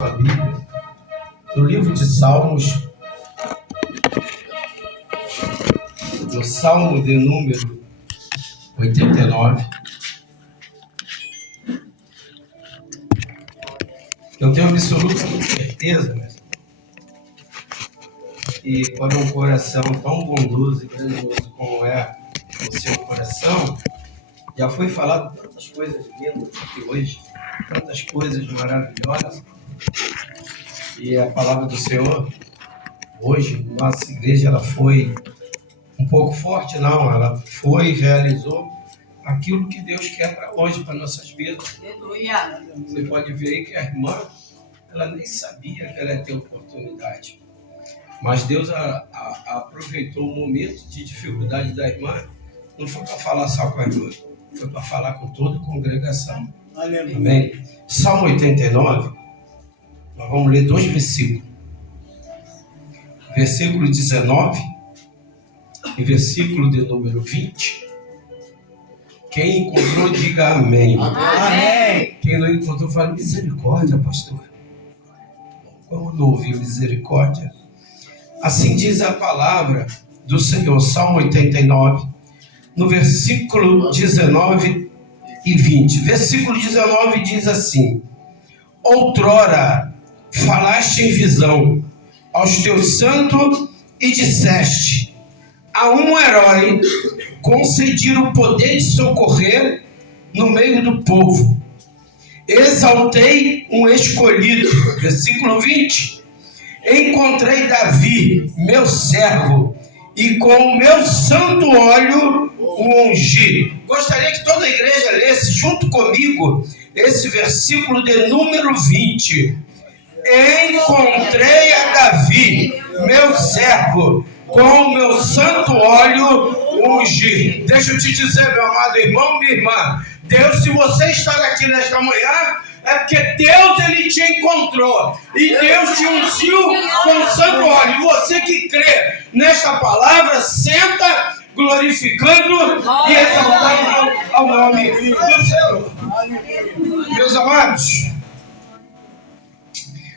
A Bíblia, no livro de Salmos, no Salmo de número 89, eu tenho absoluta certeza, que para um coração tão bondoso e grandioso como é o seu coração, já foi falado tantas coisas lindas aqui hoje, tantas coisas maravilhosas. E a palavra do Senhor, hoje, nossa igreja, ela foi um pouco forte, não. Ela foi e realizou aquilo que Deus quer para hoje, para nossas vidas. Aleluia. Você pode ver aí que a irmã, ela nem sabia que ela ia ter oportunidade. Mas Deus aproveitou o momento de dificuldade da irmã. Não foi para falar só com a irmã, foi para falar com toda a congregação. Aleluia. Amém? Salmo 89. Nós vamos ler 2 versículos. Versículo 19 e versículo de número 20. Quem encontrou, diga amém. Amém. Quem não encontrou, fala misericórdia, pastor. Como não ouviu misericórdia? Assim diz a palavra do Senhor, Salmo 89, no versículo 19 e 20. Versículo 19 diz assim: outrora falaste em visão aos teus santos e disseste: a um herói concedi o poder de socorrer no meio do povo. Exaltei um escolhido. Versículo 20. Encontrei Davi, meu servo, e com o meu santo óleo o ungi. Gostaria que toda a igreja lesse junto comigo esse versículo de número 20. Encontrei a Davi, meu servo, com o meu santo óleo ungi. Deixa eu te dizer, meu amado irmão, minha irmã, Deus, se você está aqui nesta manhã, é porque Deus, Ele te encontrou. E Deus te ungiu com o santo óleo. E você que crê nesta palavra, senta glorificando e exaltando ao nome do Senhor. Meus amados,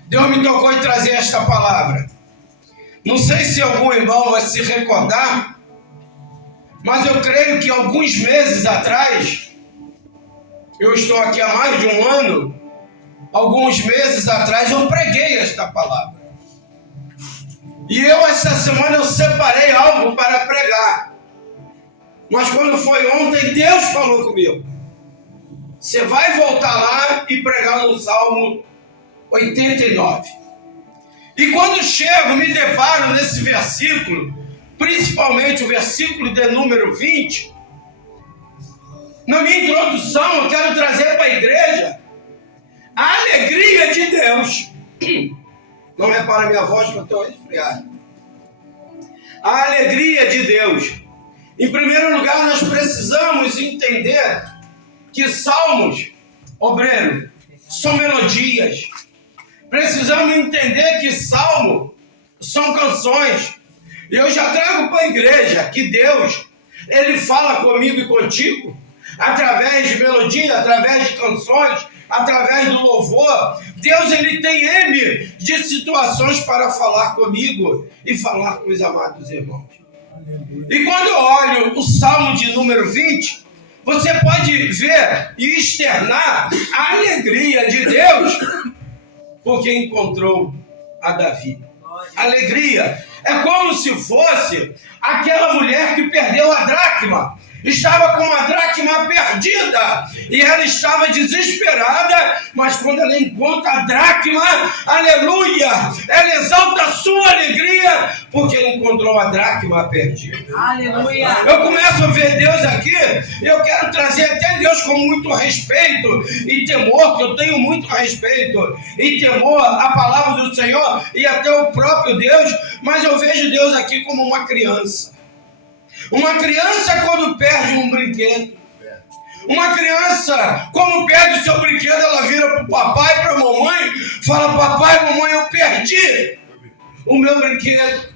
Deus me tocou em trazer esta palavra. Não sei se algum irmão vai se recordar, mas eu creio que alguns meses atrás, eu estou aqui há mais de um ano, alguns meses atrás eu preguei esta palavra. E esta semana eu separei algo para pregar. Mas quando foi ontem, Deus falou comigo: você vai voltar lá e pregar no Salmo 89. E quando chego, me deparo nesse versículo, principalmente o versículo de número 20. Na minha introdução, eu quero trazer para a igreja a alegria de Deus. Não repara a minha voz que eu estou resfriado. A alegria de Deus. Em primeiro lugar, nós precisamos entender que salmos, obreiro, são melodias. Precisamos entender que salmo são canções. E eu já trago para a igreja que Deus, Ele fala comigo e contigo através de melodia, através de canções, através do louvor. Deus, Ele tem M de situações para falar comigo e falar com os amados irmãos. E quando eu olho o Salmo de número 20, você pode ver e externar a alegria de Deus porque encontrou a Davi. Alegria é como se fosse aquela mulher que perdeu a dracma. Estava com uma dracma perdida e ela estava desesperada, mas quando ela encontra a dracma, aleluia, ela exalta a sua alegria porque encontrou a dracma perdida. Aleluia. Eu começo a ver Deus aqui e eu quero trazer até Deus com muito respeito e temor, que eu tenho muito respeito e temor à palavra do Senhor e até o próprio Deus, mas eu vejo Deus aqui como uma criança. Uma criança quando perde um brinquedo. Uma criança, como perde o seu brinquedo, ela vira para o papai, para a mamãe, fala: papai, mamãe, eu perdi o meu brinquedo.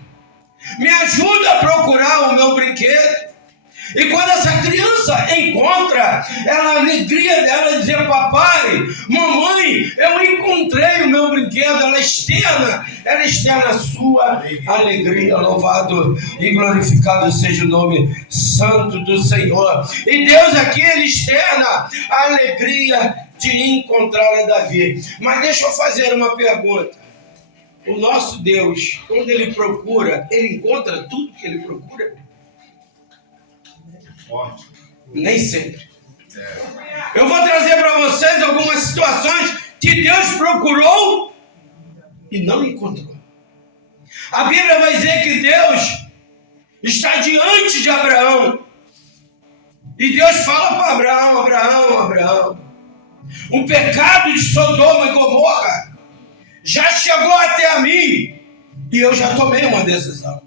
Me ajuda a procurar o meu brinquedo. E quando essa criança encontra, a alegria dela dizer: papai, mamãe, eu encontrei o meu brinquedo. Ela externa a sua alegria. Louvado e glorificado seja o nome santo do Senhor. E Deus aqui, ele externa a alegria de encontrar a Davi. Mas deixa eu fazer uma pergunta. O nosso Deus, quando ele procura, ele encontra tudo que ele procura? Nem sempre. Eu vou trazer para vocês algumas situações que Deus procurou e não encontrou. A Bíblia vai dizer que Deus está diante de Abraão. E Deus fala para Abraão, Abraão, o pecado de Sodoma e Gomorra já chegou até a mim e eu já tomei uma decisão.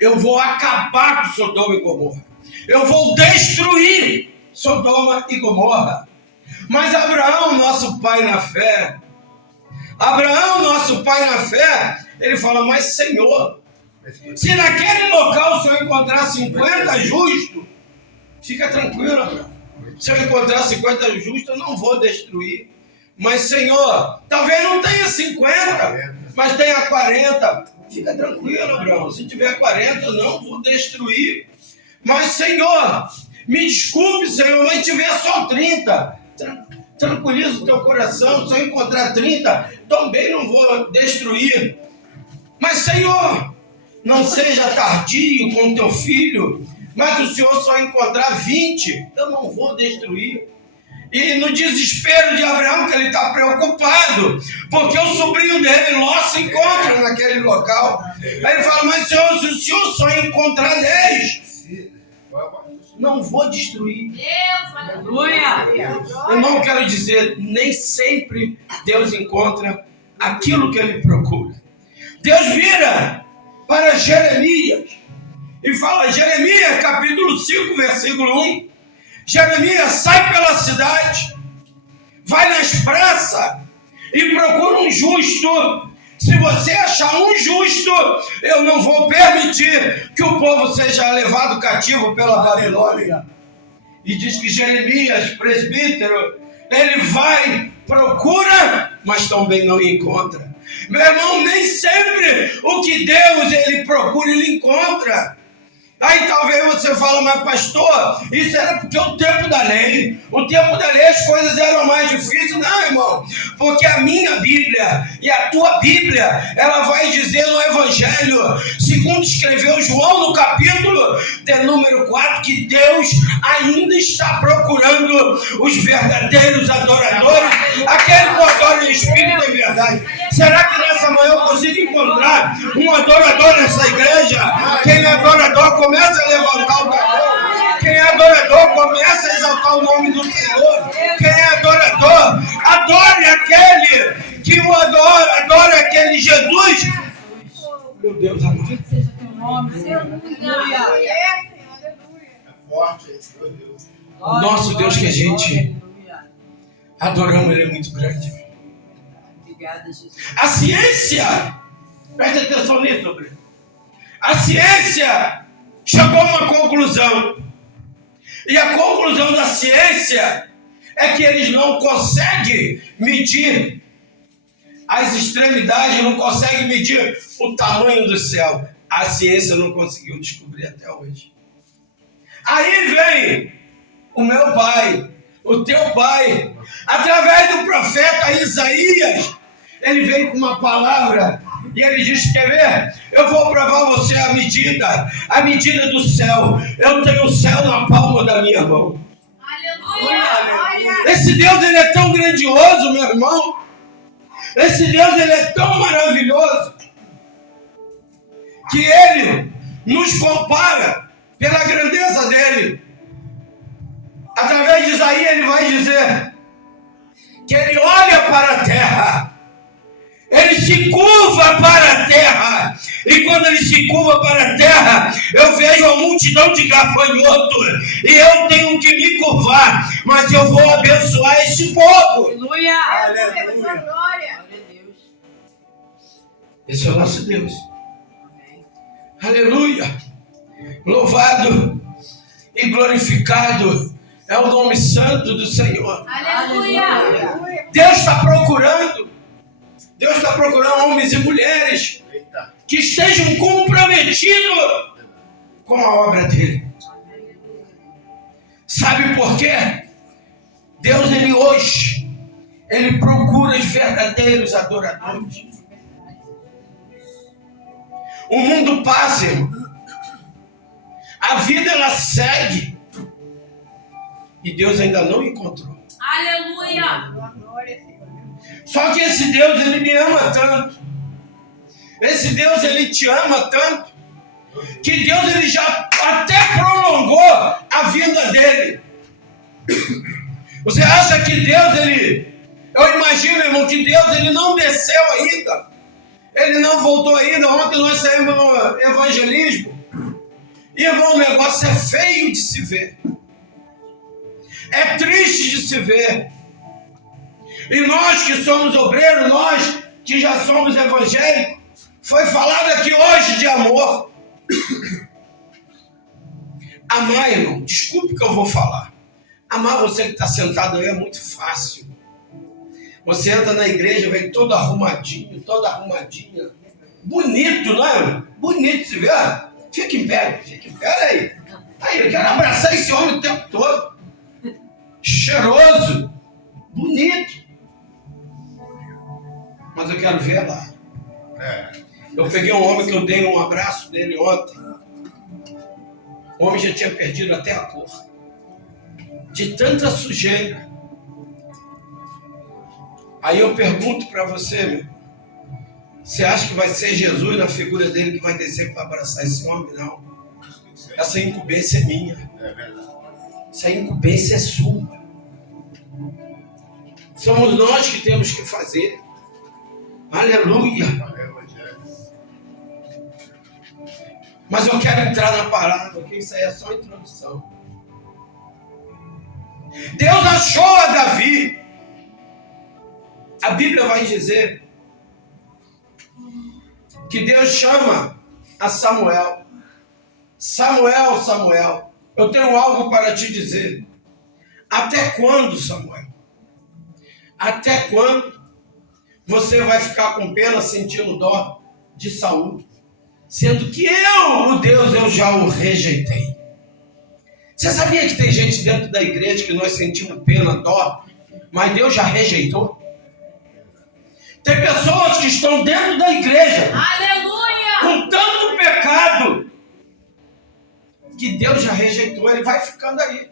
Eu vou acabar com Sodoma e Gomorra. Eu vou destruir Sodoma e Gomorra. Mas Abraão, nosso pai na fé, ele fala: mas Senhor, se naquele local o Senhor encontrar 50 justos, fica tranquilo, Abraão. Se eu encontrar 50 justos, eu não vou destruir. Mas Senhor, talvez não tenha 50, mas tenha 40. Fica tranquilo, Abraão. Se tiver 40, eu não vou destruir. Mas Senhor, me desculpe, Senhor, mas tiver só 30. Tranquiliza o teu coração. Se eu encontrar 30, também não vou destruir. Mas Senhor, não seja tardio com o teu filho, mas o Senhor só encontrar 20, eu não vou destruir. E no desespero de Abraão, que ele está preocupado, porque o sobrinho dele, Ló, se encontra naquele local. Aí ele fala: mas Senhor, se o Senhor só encontrar 10, não vou destruir. Deus, aleluia. Irmão, quero dizer, nem sempre Deus encontra aquilo que ele procura. Deus vira para Jeremias e fala, Jeremias, capítulo 5, versículo 1. Jeremias, sai pela cidade, vai nas praças e procura um justo. Se você achar um justo, eu não vou permitir que o povo seja levado cativo pela Babilônia. E diz que Jeremias, presbítero, ele vai, procura, mas também não encontra. Meu irmão, nem sempre o que Deus ele procura, ele encontra. Aí talvez você fala, mas pastor, isso era porque o tempo da lei. O tempo da lei as coisas eram mais difíceis. Não, irmão, porque a minha Bíblia e a tua Bíblia, ela vai dizer no Evangelho, segundo escreveu João no capítulo de número 4, que Deus ainda está procurando os verdadeiros adoradores, aquele que adora em espírito e verdade. Será que nessa manhã eu consigo encontrar um adorador nessa igreja? Quem é adorador começa a levantar o cabelo. Quem é adorador começa a exaltar o nome do Senhor. Quem é adorador, adore aquele que o adora, adore aquele Jesus. Meu Deus amado. Seja teu nome, aleluia. É forte, meu Deus. Nosso Deus que a gente adoramos, ele é muito grande. Obrigada, Jesus. A ciência, preste atenção nisso, sobre. A ciência chegou a uma conclusão. E a conclusão da ciência é que eles não conseguem medir as extremidades, não conseguem medir o tamanho do céu. A ciência não conseguiu descobrir até hoje. Aí vem o meu pai, o teu pai, através do profeta Isaías, ele veio com uma palavra e ele disse, quer ver? Eu vou provar você a medida do céu. Eu tenho o céu na palma da minha mão. Aleluia. Esse Deus, ele é tão grandioso, meu irmão. Esse Deus, ele é tão maravilhoso que ele nos compara pela grandeza dele. Através de Isaías, ele vai dizer que ele olha para a terra. Ele se curva para a terra. E quando ele se curva para a terra, eu vejo a multidão de gafanhotos. E eu tenho que me curvar. Mas eu vou abençoar este povo. Aleluia. Aleluia. Glória a Deus. Esse é o nosso Deus. Amém. Aleluia. Louvado e e glorificado é o nome santo do Senhor. Aleluia. Deus está procurando homens e mulheres Eita. que estejam comprometidos com a obra dele. Sabe por quê? Deus, ele procura os verdadeiros adoradores. O mundo passa, irmão. A vida, ela segue. E Deus ainda não encontrou. Aleluia. Só que esse Deus, ele me ama tanto. Esse Deus, ele te ama tanto. Que Deus, ele já até prolongou a vida dele. Você acha que Deus, eu imagino, irmão, que Deus, ele não desceu ainda. Ele não voltou ainda. Ontem nós saímos no evangelismo. E, irmão, o negócio é feio de se ver. É triste de se ver. E nós que somos obreiros, nós que já somos evangélicos, foi falado aqui hoje de amor. Amar, irmão, desculpe que eu vou falar. Amar você que está sentado aí é muito fácil. Você entra na igreja, vem todo arrumadinho, toda arrumadinha. Bonito, não é? Bonito, se vê? Fica em pé aí. Aí, eu quero abraçar esse homem o tempo todo. Cheiroso, bonito. Mas eu quero ver lá. Eu peguei um homem que eu dei um abraço dele ontem. O homem já tinha perdido até a cor. De tanta sujeira. Aí eu pergunto para você, meu. Você acha que vai ser Jesus na figura dele que vai descer para abraçar esse homem? Não. Essa incumbência é minha. Essa incumbência é sua. Somos nós que temos que fazer. Aleluia. Mas eu quero entrar na palavra, porque isso aí é só introdução. Deus achou a Davi. A Bíblia vai dizer que Deus chama a Samuel. Samuel, Samuel, eu tenho algo para te dizer. Até quando, Samuel? Até quando você vai ficar com pena, sentindo dó de Saul? Sendo que o Deus, eu já o rejeitei. Você sabia que tem gente dentro da igreja que nós sentimos pena, dó, mas Deus já rejeitou? Tem pessoas que estão dentro da igreja, Aleluia, com tanto pecado, que Deus já rejeitou, ele vai ficando aí.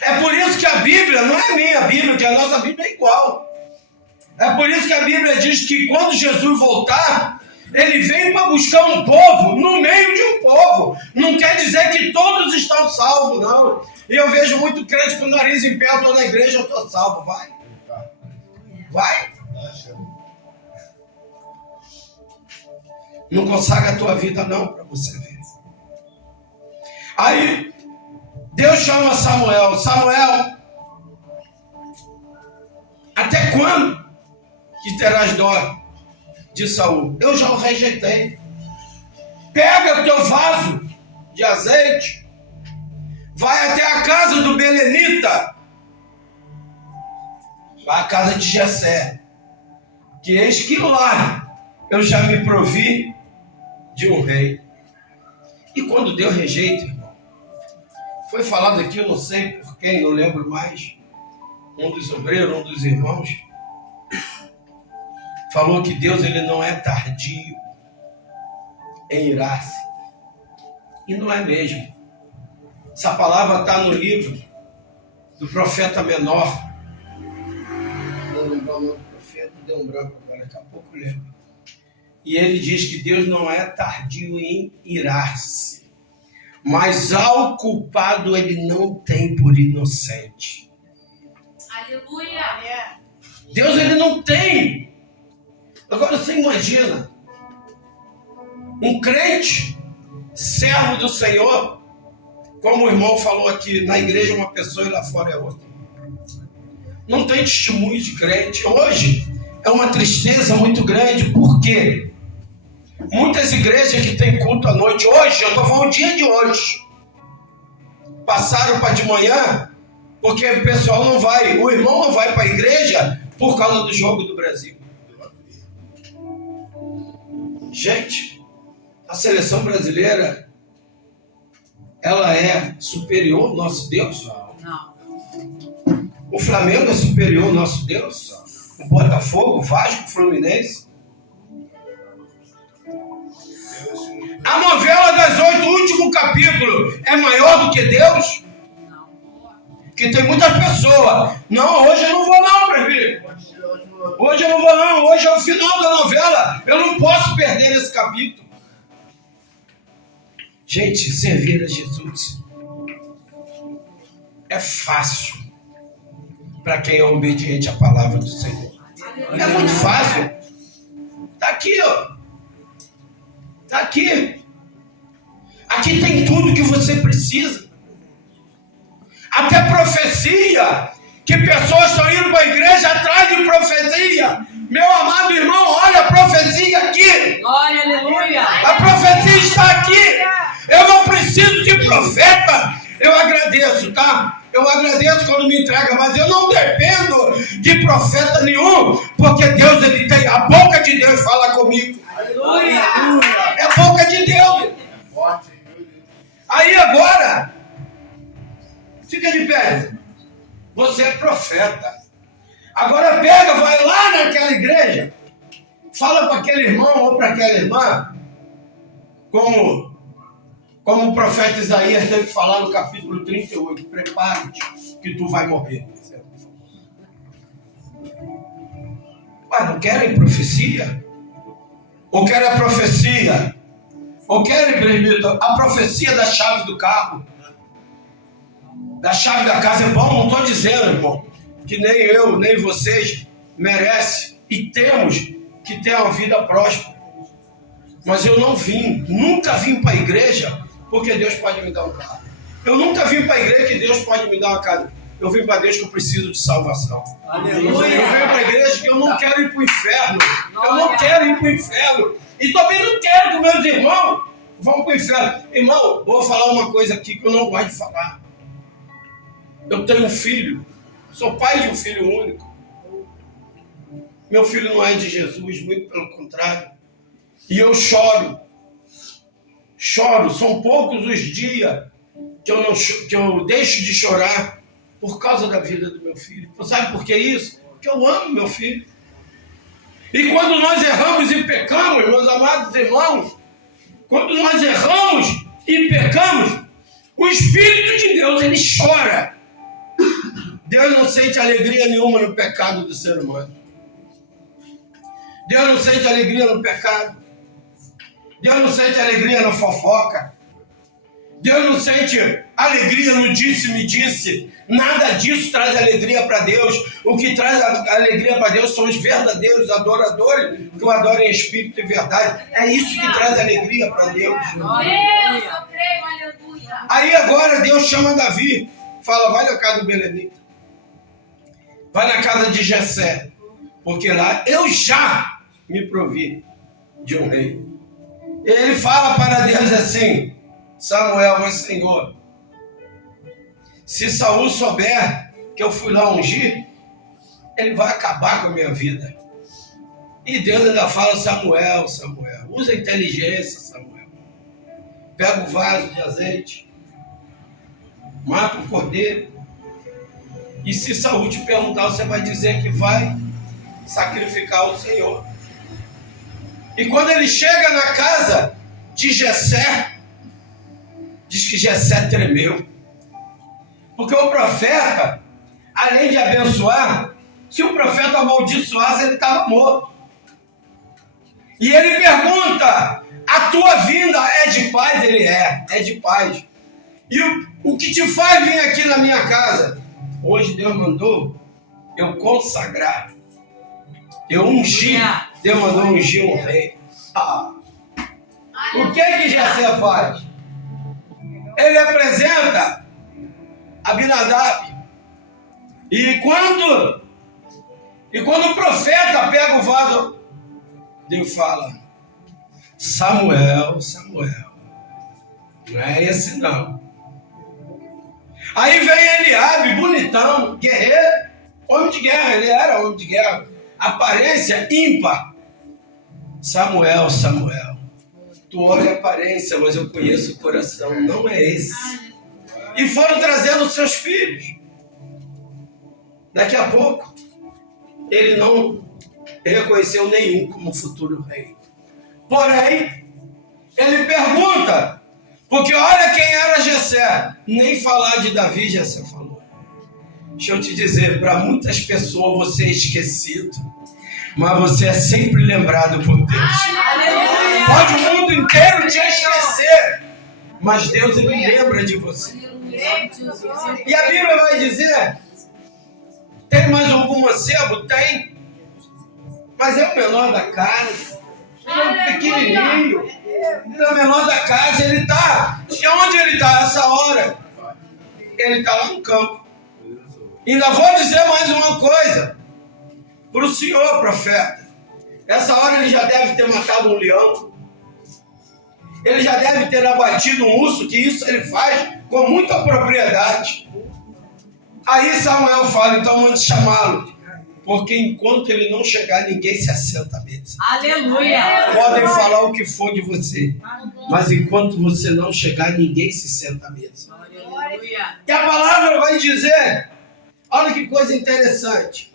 É por isso que a Bíblia, não é a minha Bíblia, que a nossa Bíblia é igual. É por isso que a Bíblia diz que quando Jesus voltar, ele vem para buscar um povo no meio de um povo. Não quer dizer que todos estão salvos, não. E eu vejo muito crente com o nariz em pé, eu estou na igreja, eu estou salvo. Vai. Vai. Não consagra a tua vida não, para você ver. Aí, Deus chama Samuel. Samuel, até quando que terás dó de Saul? Eu já o rejeitei. Pega o teu vaso de azeite, vai até a casa do belenita, vai à casa de Jessé, que eis que lá eu já me provi de um rei. E quando Deus rejeita, irmão, foi falado aqui, eu não sei por quem, não lembro mais, um dos obreiros, um dos irmãos, falou que Deus, ele não é tardio em irar-se. E não é mesmo. Essa palavra está no livro do profeta menor. Não lembro o nome do profeta, deu um branco agora, daqui a pouco eu lembro. E ele diz que Deus não é tardio em irar-se, mas ao culpado ele não tem por inocente. aleluia, Deus, ele não tem. Agora você imagina um crente, servo do Senhor, como o irmão falou aqui, na igreja uma pessoa e lá fora é outra. Não tem testemunho de crente. Hoje é uma tristeza muito grande, porque muitas igrejas que têm culto à noite, hoje, eu estou falando o dia de hoje, passaram para de manhã, porque o pessoal não vai, o irmão não vai para a igreja por causa do jogo do Brasil. Gente, a seleção brasileira, ela é superior ao nosso Deus? Não. O Flamengo é superior ao nosso Deus? O Botafogo, o Vasco, o Fluminense? A novela das 8, último capítulo, é maior do que Deus? Não. Que tem muitas pessoas. Não, hoje eu não vou não, presbítero. Hoje eu não vou não. Hoje é o final da novela. Eu não posso perder esse capítulo. Gente, servir a Jesus é fácil para quem é obediente à palavra do Senhor. É muito fácil. Está aqui, ó. Está aqui. Aqui tem tudo que você precisa. Até profecia. Que pessoas estão indo para a igreja atrás de profecia. Meu amado irmão, olha a profecia aqui. Glória, aleluia. A profecia está aqui. Eu não preciso de profeta. Eu agradeço, tá? Eu agradeço quando me entrega, mas eu não dependo de profeta nenhum, porque Deus, ele tem, a boca de Deus fala comigo. Aleluia. É a boca de Deus. Aí agora, fica de pé. Você é profeta. Agora pega, vai lá naquela igreja, fala para aquele irmão ou para aquela irmã, como o profeta Isaías teve que falar no capítulo 38, prepare-te que tu vai morrer. Mas não querem profecia? Ou querem a profecia? Ou querem, a profecia da chave do carro? Da chave da casa é bom? Não estou dizendo, irmão, que nem eu, nem vocês merecem e temos que ter uma vida próspera. Mas eu não nunca vim para a igreja porque Deus pode me dar um carro. Eu nunca vim para a igreja que Deus pode me dar uma casa. Eu vim para Deus que eu preciso de salvação. Aleluia. Eu venho para a igreja que eu não quero ir para o inferno. Eu não quero ir para o inferno. E também não quero que meus irmãos vão para o inferno. Irmão, vou falar uma coisa aqui que eu não gosto de falar. Eu tenho um filho. Sou pai de um filho único. Meu filho não é de Jesus, muito pelo contrário. E eu choro. Choro. São poucos os dias que eu deixo de chorar por causa da vida do meu filho. Sabe por que isso? Porque eu amo meu filho. E quando nós erramos e pecamos, meus amados irmãos, quando nós erramos e pecamos, o Espírito de Deus, ele chora. Deus não sente alegria nenhuma no pecado do ser humano. Deus não sente alegria no pecado. Deus não sente alegria na fofoca. Deus não sente alegria no disse-me-disse. Nada disso traz alegria para Deus. O que traz alegria para Deus são os verdadeiros adoradores que o adoram em espírito e verdade. É isso que traz alegria para Deus. Deus, eu creio, aleluia. Aí agora Deus chama Davi. Fala, vai na casa do Belenita. Vai na casa de Jessé. Porque lá eu já me provi de um rei. Ele fala para Deus assim: Samuel, mas Senhor, se Saul souber que eu fui lá ungir, ele vai acabar com a minha vida. E Deus ainda fala: Samuel, Samuel, usa inteligência, Samuel. Pega o vaso de azeite, mata o cordeiro, e se Saul te perguntar, você vai dizer que vai sacrificar o Senhor. E quando ele chega na casa de Jessé, diz que Jessé tremeu. Porque o profeta, além de abençoar, se o profeta amaldiçoasse, ele estava morto. E ele pergunta: a tua vinda é de paz? Ele é de paz. E o que te faz vir aqui na minha casa? Hoje Deus mandou eu consagrar, eu ungir. Deus mandou ungir um rei. O que Jessé faz? Ele apresenta Abinadab. E quando o profeta pega o vaso, Deus fala: Samuel, Samuel, não é esse não. Aí vem Eliabe, bonitão, guerreiro, homem de guerra, ele era homem de guerra. Aparência ímpar. Samuel, tu olha a aparência, mas eu conheço o coração, não é esse. E foram trazendo os seus filhos. Daqui a pouco, ele não reconheceu nenhum como futuro rei. Porém, ele pergunta, porque olha quem era Jessé. Nem falar de Davi, Jessé falou. Deixa eu te dizer, para muitas pessoas você é esquecido, mas você é sempre lembrado por Deus. Aleluia. Pode o mundo inteiro te esquecer, mas Deus, ele lembra de você. E a Bíblia vai dizer, tem mais algum mancebo? Tem. Mas é o menor da casa. Ele é um pequenininho. Ele é o menor da casa. Ele está. E onde ele está essa hora? Ele está lá no campo. Ainda vou dizer mais uma coisa para o senhor, profeta. Essa hora ele já deve ter matado um leão. Ele já deve ter abatido um urso, que isso ele faz com muita propriedade. Aí Samuel fala, então mande chamá-lo. Porque enquanto ele não chegar, ninguém se assenta à mesa. Aleluia. Podem falar o que for de você, mas enquanto você não chegar, ninguém se senta à mesa. Aleluia. E a palavra vai dizer, olha que coisa interessante.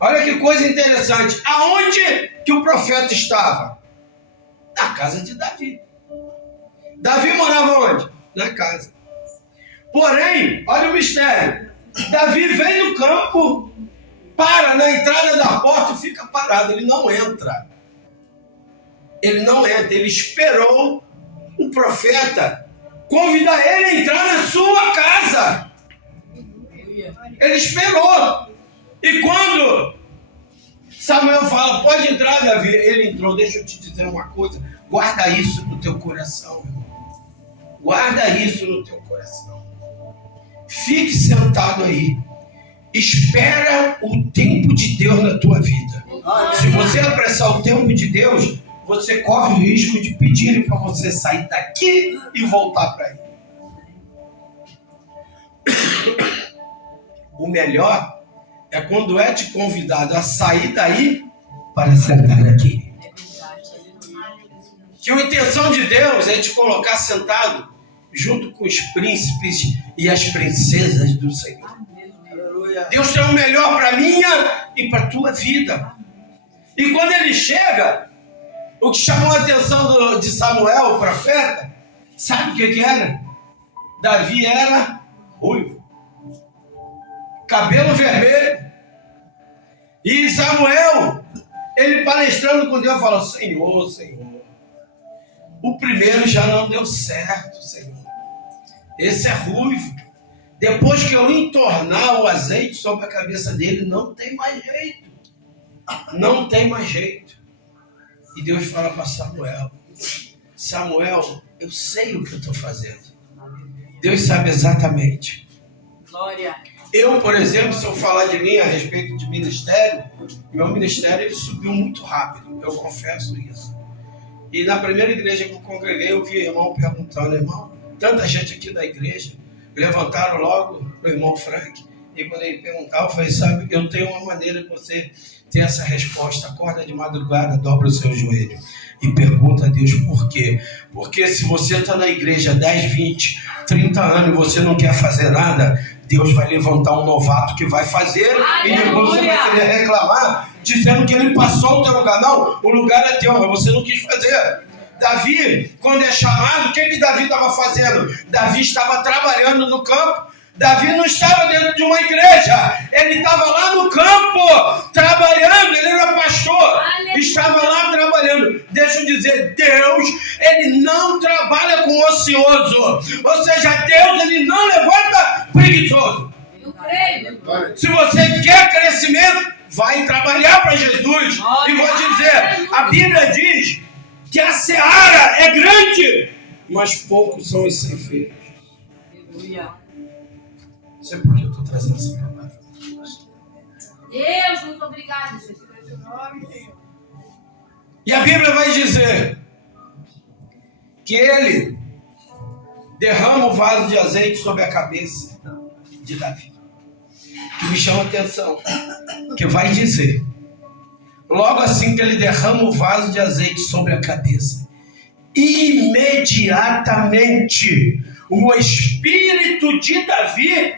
Olha que coisa interessante. Aonde que o profeta estava? Na casa de Davi. Davi morava onde? Na casa. Porém, olha o mistério. Davi vem no campo, para na entrada da porta e fica parado. Ele não entra. Ele não entra. Ele esperou o profeta convidar ele a entrar na sua casa. Ele esperou. E quando Samuel fala, pode entrar, Davi, ele entrou. Deixa eu te dizer uma coisa. Guarda isso no teu coração, irmão. Guarda isso no teu coração. Fique sentado aí. Espera o tempo de Deus na tua vida. Se você apressar o tempo de Deus, você corre o risco de pedirem para você sair daqui e voltar para aí. O melhor é quando é te convidado a sair daí para sentar aqui. Que a intenção de Deus é te colocar sentado junto com os príncipes e as princesas do Senhor. Deus tem o melhor para a minha e para a tua vida. E quando ele chega, o que chamou a atenção de Samuel, o profeta, sabe o que era? Davi era ruivo, cabelo vermelho. E Samuel, ele palestrando com Deus, falou, Senhor, o primeiro já não deu certo, Senhor. Esse é ruivo. Depois que eu entornar o azeite sobre a cabeça dele, não tem mais jeito. Não tem mais jeito. E Deus fala para Samuel, Samuel, eu sei o que eu estou fazendo. Deus sabe exatamente. Glória. Eu, por exemplo, se eu falar de mim a respeito de ministério, meu ministério ele subiu muito rápido, eu confesso isso. E na primeira igreja que eu congreguei, eu vi o irmão perguntando, irmão, tanta gente aqui da igreja, levantaram logo o irmão Frank, e quando ele perguntava, eu falei, sabe, eu tenho uma maneira de você ter essa resposta, acorda de madrugada, dobra o seu joelho e pergunta a Deus por quê. Porque se você está na igreja 10, 20, 30 anos e você não quer fazer nada, Deus vai levantar um novato que vai fazer. Aleluia. E depois você vai querer reclamar, dizendo que ele passou o teu lugar. Não, o lugar é teu, mas você não quis fazer. Davi, quando é chamado, o que Davi estava fazendo? Davi estava trabalhando no campo. Davi não estava dentro de uma igreja, ele estava lá no campo, trabalhando, ele era pastor, estava lá trabalhando. Deixa eu dizer, Deus, ele não trabalha com ocioso, ou seja, Deus, ele não levanta preguiçoso. Eu creio. Se você quer crescimento, vai trabalhar para Jesus. E vou dizer, a Bíblia diz que a seara é grande, mas poucos são os ceifeiros. Aleluia. Não sei por que eu estou trazendo essa palavra. Deus, muito obrigada, Jesus. E a Bíblia vai dizer que ele derrama o vaso de azeite sobre a cabeça. de Davi, que me chama a atenção, que vai dizer, logo assim que ele derrama o vaso de azeite sobre a cabeça, imediatamente o Espírito de Davi,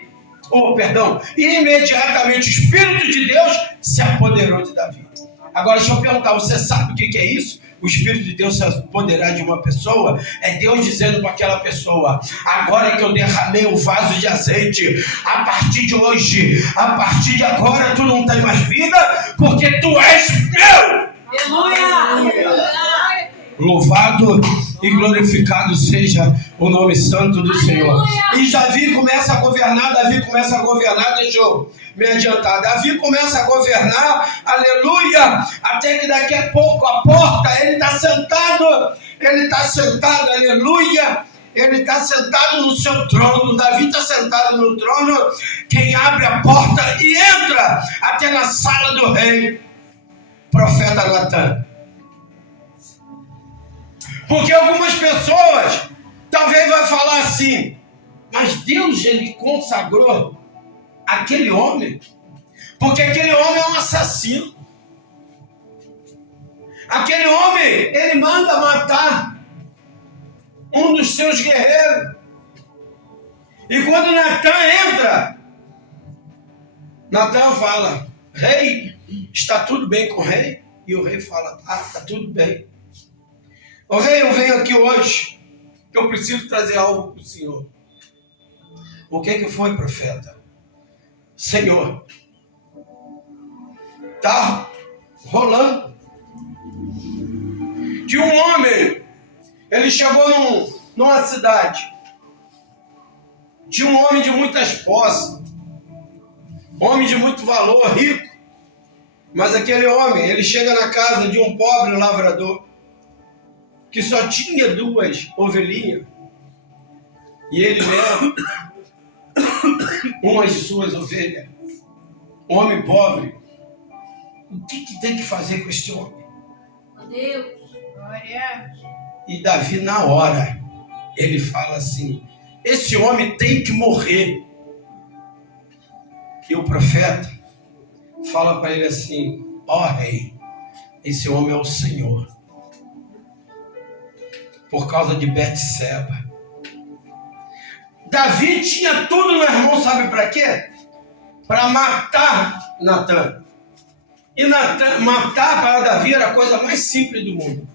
imediatamente o Espírito de Deus se apoderou de Davi. Agora deixa eu perguntar, você sabe o que é isso? O Espírito de Deus se apoderar de uma pessoa? É Deus dizendo para aquela pessoa, agora que eu derramei o vaso de azeite, a partir de hoje, a partir de agora, tu não tem mais vida, porque tu és meu! Aleluia! Louvado e glorificado seja o nome santo do Senhor. E Davi começa a governar, deixa eu me adiantar. Davi começa a governar, aleluia, até que daqui a pouco a porta, ele está sentado, aleluia, ele está sentado no seu trono, Davi está sentado no trono, quem abre a porta e entra até na sala do rei, profeta Natan. Porque algumas pessoas talvez vai falar assim, mas Deus, ele consagrou aquele homem, porque aquele homem é um assassino. Aquele homem, ele manda matar um dos seus guerreiros. E quando Natan entra, Natan fala, rei, está tudo bem com o rei? E o rei fala, está tudo bem. Ô rei, eu venho aqui hoje, que eu preciso trazer algo para o senhor. O que foi, profeta? Senhor, está rolando que um homem, ele chegou numa cidade, tinha um homem de muitas posses, homem de muito valor, rico, mas aquele homem, ele chega na casa de um pobre lavrador, que só tinha 2 ovelhinhas, e ele leva uma de suas ovelhas. Um homem pobre, o que tem que fazer com este homem? Meu Deus. Glória. E Davi, na hora, ele fala assim, esse homem tem que morrer. E o profeta fala para ele assim, ó rei, esse homem é o Senhor. Por causa de Betseba. Davi tinha tudo no irmão, sabe para quê? Para matar Natan. E matar para Davi era a coisa mais simples do mundo.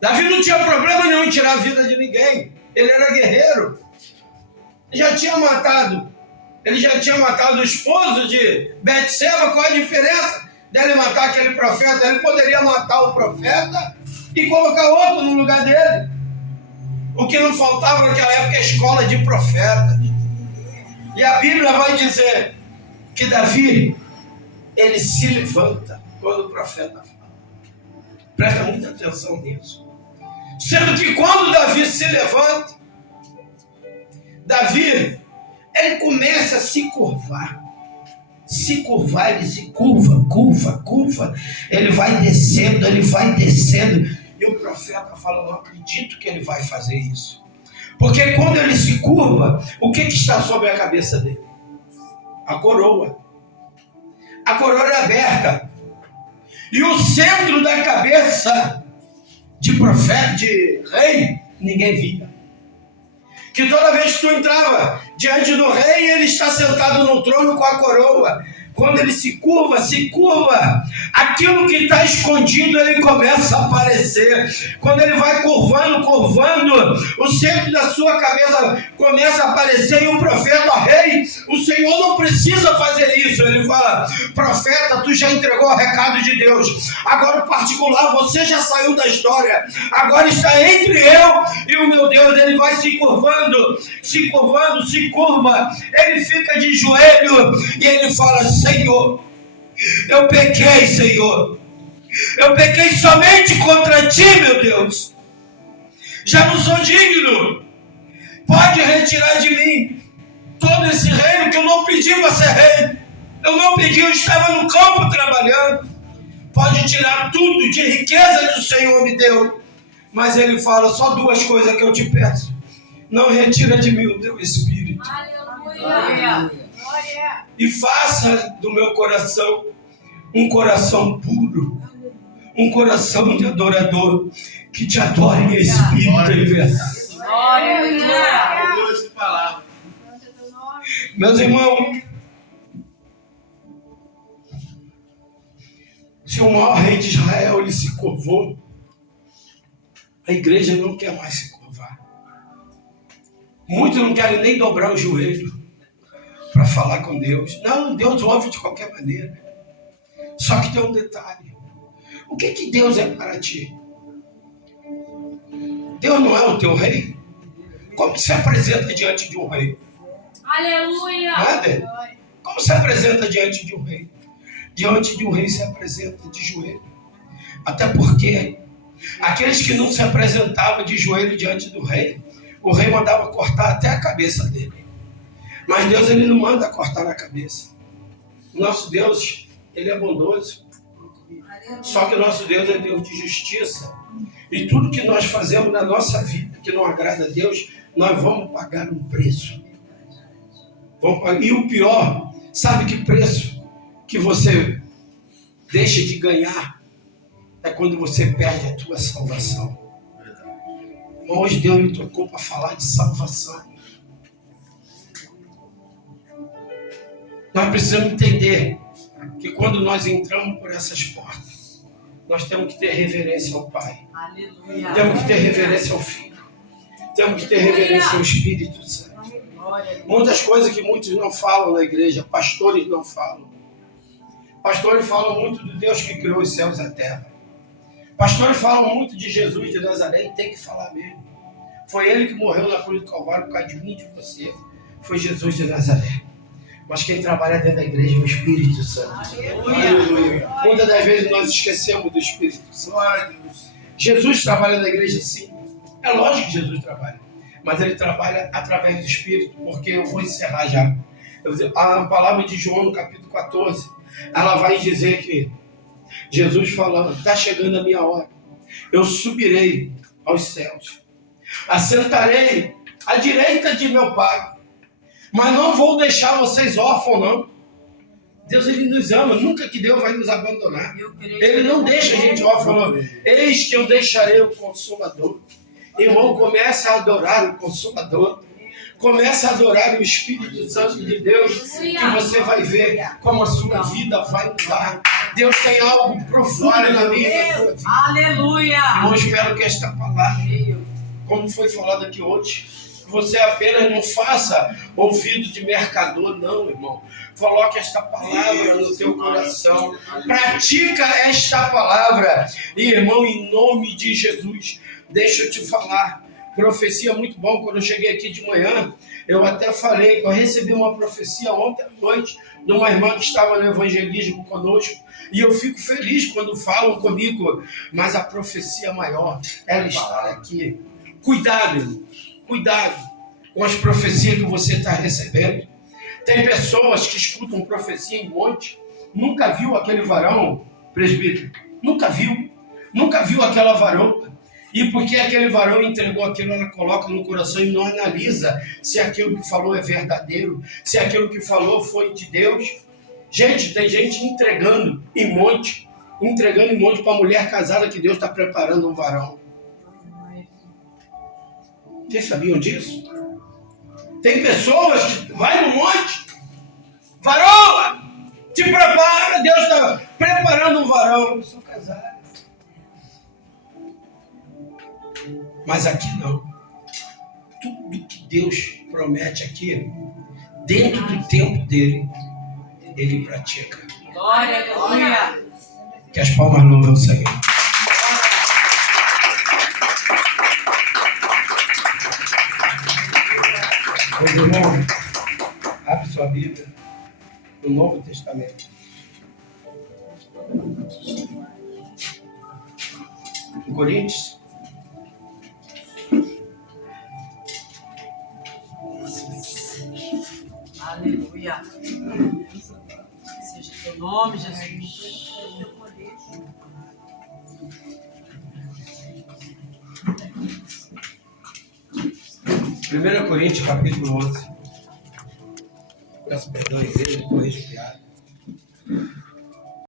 Davi não tinha problema nenhum em tirar a vida de ninguém. Ele era guerreiro. Ele já tinha matado o esposo de Betseba. Qual é a diferença dele matar aquele profeta? Ele poderia matar o profeta e colocar outro no lugar dele. O que não faltava naquela época é a escola de profetas. E a Bíblia vai dizer que Davi, ele se levanta quando o profeta fala. Presta muita atenção nisso. Sendo que quando Davi se levanta, Davi, ele começa a se curvar. Se curvar, ele se curva. Ele vai descendo. E o profeta fala, não acredito que ele vai fazer isso. Porque quando ele se curva, o que está sobre a cabeça dele? A coroa. A coroa é aberta. E o centro da cabeça de profeta, de rei, ninguém via. Que toda vez que tu entrava diante do rei, ele está sentado no trono com a coroa. Quando ele se curva, aquilo que está escondido, ele começa a aparecer. Quando ele vai curvando, o centro da sua cabeça começa a aparecer. E o profeta, rei, o Senhor não precisa fazer isso. Ele fala, profeta, tu já entregou o recado de Deus. Agora o particular, você já saiu da história. Agora está entre eu e o meu Deus. Ele vai se curvando, se curva. Ele fica de joelho e ele fala, Senhor, eu pequei, Senhor. Eu pequei somente contra ti, meu Deus. Já não sou digno. Pode retirar de mim todo esse reino que eu não pedi para ser rei. Eu não pedi, eu estava no campo trabalhando. Pode tirar tudo de riqueza que o Senhor me deu. Mas ele fala, só 2 coisas que eu te peço. Não retira de mim o teu espírito. Aleluia. E faça do meu coração um coração puro, um coração de adorador, que te adore em espírito e verdade. Glória. Deus de palavra. Meus irmãos, se o maior rei de Israel ele se curvou, a igreja não quer mais se curvar. Muitos não querem nem dobrar o joelho para falar com Deus. Não, Deus ouve de qualquer maneira. Só que tem um detalhe. O que Deus é para ti? Deus não é o teu rei? Como se apresenta diante de um rei? Aleluia. Não é, Dele? Como se apresenta diante de um rei? Diante de um rei se apresenta de joelho. Até porque aqueles que não se apresentavam de joelho diante do rei, o rei mandava cortar até a cabeça dele. Mas Deus ele não manda cortar a cabeça. Nosso Deus, ele é bondoso. Só que nosso Deus é Deus de justiça. E tudo que nós fazemos na nossa vida que não agrada a Deus, nós vamos pagar um preço. Vamos pagar. E o pior, sabe que preço que você deixa de ganhar? É quando você perde a tua salvação. Hoje Deus me tocou para falar de salvação. Nós precisamos entender que quando nós entramos por essas portas, nós temos que ter reverência ao Pai. Aleluia. Temos que ter reverência ao Filho. Temos que ter reverência ao Espírito Santo. Muitas coisas que muitos não falam na igreja, pastores não falam. Pastores falam muito do Deus que criou os céus e a terra. Pastores falam muito de Jesus de Nazaré e tem que falar mesmo. Foi ele que morreu na cruz do Calvário por causa de mim e de você. Foi Jesus de Nazaré. Mas quem trabalha dentro da igreja é o Espírito Santo. Aleluia. Muitas das vezes nós esquecemos do Espírito Santo. Jesus trabalha na igreja sim. É lógico que Jesus trabalha. Mas ele trabalha através do Espírito. Porque eu vou encerrar já. A palavra de João no capítulo 14. Ela vai dizer que Jesus falando, está chegando a minha hora. Eu subirei aos céus. Assentarei à direita de meu Pai. Mas não vou deixar vocês órfãos, não. Deus, ele nos ama. Nunca que Deus vai nos abandonar. Ele não deixa a gente órfão, não. Eis que eu deixarei o Consolador. Irmão, comece a adorar o Consolador. Comece a adorar o Espírito Santo de Deus. E você vai ver como a sua vida vai mudar. Deus tem algo profundo na minha vida. Aleluia. Eu espero que esta palavra, como foi falado aqui hoje, você apenas não faça ouvido de mercador, não, irmão. Coloque esta palavra no teu coração. Pratica esta palavra. E, irmão, em nome de Jesus, deixa eu te falar. Profecia muito bom. Quando eu cheguei aqui de manhã, eu até falei, eu recebi uma profecia ontem à noite de uma irmã que estava no evangelismo conosco. E eu fico feliz quando falam comigo. Mas a profecia maior, ela está aqui. Cuidado, irmão. Cuidado com as profecias que você está recebendo. Tem pessoas que escutam profecia em monte, nunca viu aquele varão, presbítero, nunca viu aquela varão. E porque aquele varão entregou aquilo, ela coloca no coração e não analisa se aquilo que falou é verdadeiro, se aquilo que falou foi de Deus. Gente, tem gente entregando em monte para a mulher casada que Deus está preparando um varão. Vocês sabiam disso? Tem pessoas que vai no monte, varoa, te prepara, Deus está preparando um varão. Eu sou casado. Mas aqui não. Tudo que Deus promete aqui, dentro do tempo dele, ele pratica. Glória, aleluia. Que as palmas louvam o Senhor. Meus irmãos, abre sua Bíblia no Novo Testamento. Em Coríntios. Aleluia. Seja teu nome, Jesus. 1 Coríntios, capítulo 11. Peço perdão à igreja, estou resfriado.